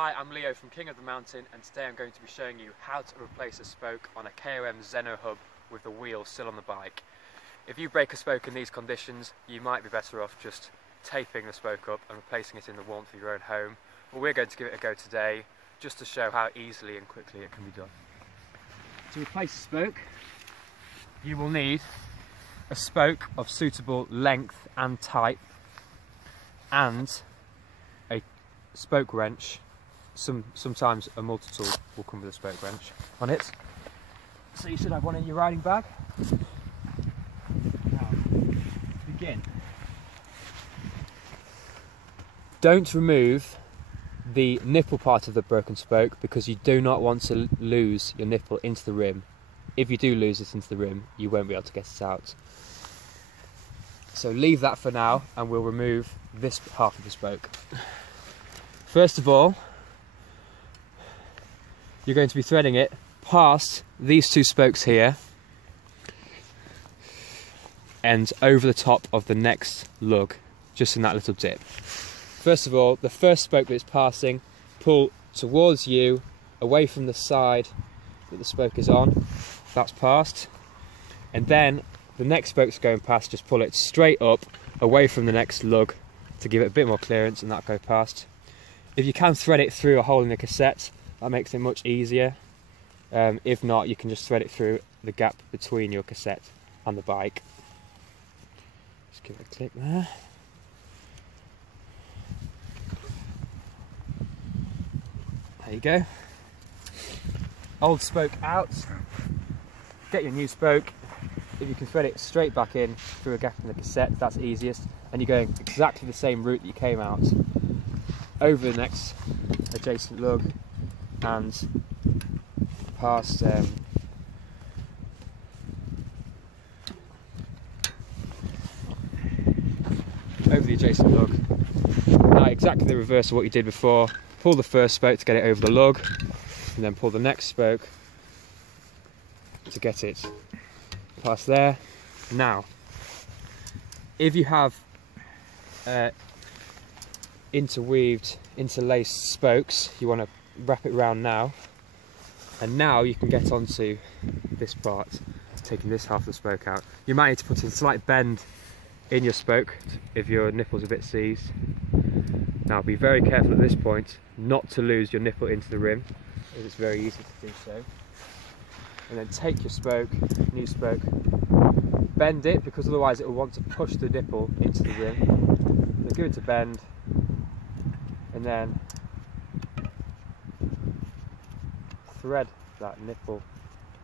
Hi, I'm Leo from King of the Mountain, and today I'm going to be showing you how to replace a spoke on a KOM Xeno hub with the wheel still on the bike. If you break a spoke in these conditions, you might be better off just taping the spoke up and replacing it in the warmth of your own home. But we're going to give it a go today, just to show how easily and quickly it can be done. To replace a spoke, you will need a spoke of suitable length and type, and a spoke wrench. Sometimes a multi-tool will come with a spoke wrench on it. So you should have one in your riding bag. Now, begin. Don't remove the nipple part of the broken spoke, because you do not want to lose your nipple into the rim. If you do lose it into the rim, you won't be able to get it out. So leave that for now, and we'll remove this half of the spoke. First of all, you're going to be threading it past these two spokes here and over the top of the next lug, just in that little dip. First of all, the first spoke that it's passing, pull towards you, away from the side that the spoke is on. That's passed. And then the next spoke's going past, just pull it straight up, away from the next lug to give it a bit more clearance, and that'll go past. If you can thread it through a hole in the cassette, that makes it much easier. If not, you can just thread it through the gap between your cassette and the bike. Just give it a click there. There you go. Old spoke out. Get your new spoke. If you can thread it straight back in through a gap in the cassette, that's easiest. And you're going exactly the same route that you came out, over the next adjacent lug and past over the adjacent lug. Now exactly the reverse of what you did before. Pull the first spoke to get it over the lug, and then pull the next spoke to get it past there. Now, if you have interlaced spokes, you want to wrap it round now, and now you can get onto this part, taking this half of the spoke out. You might need to put a slight bend in your spoke if your nipple's a bit seized. Now be very careful at this point not to lose your nipple into the rim, as it's very easy to do so. And then take your spoke, new spoke, bend it, because otherwise it will want to push the nipple into the rim. So give it a bend, and then thread that nipple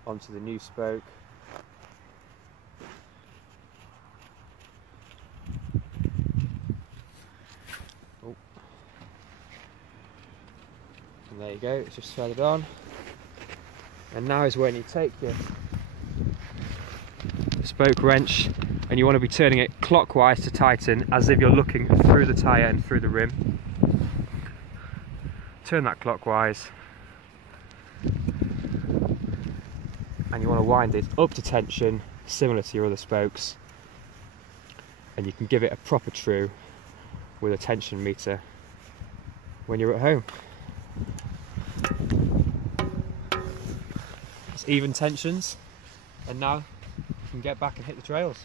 onto the new spoke. Oh. And there you go, it's just threaded on. And now is when you take your spoke wrench, and you want to be turning it clockwise to tighten, as if you're looking through the tyre and through the rim. Turn that clockwise, and you want to wind it up to tension, similar to your other spokes, and you can give it a proper true with a tension meter when you're at home. It's even tensions, and now you can get back and hit the trails.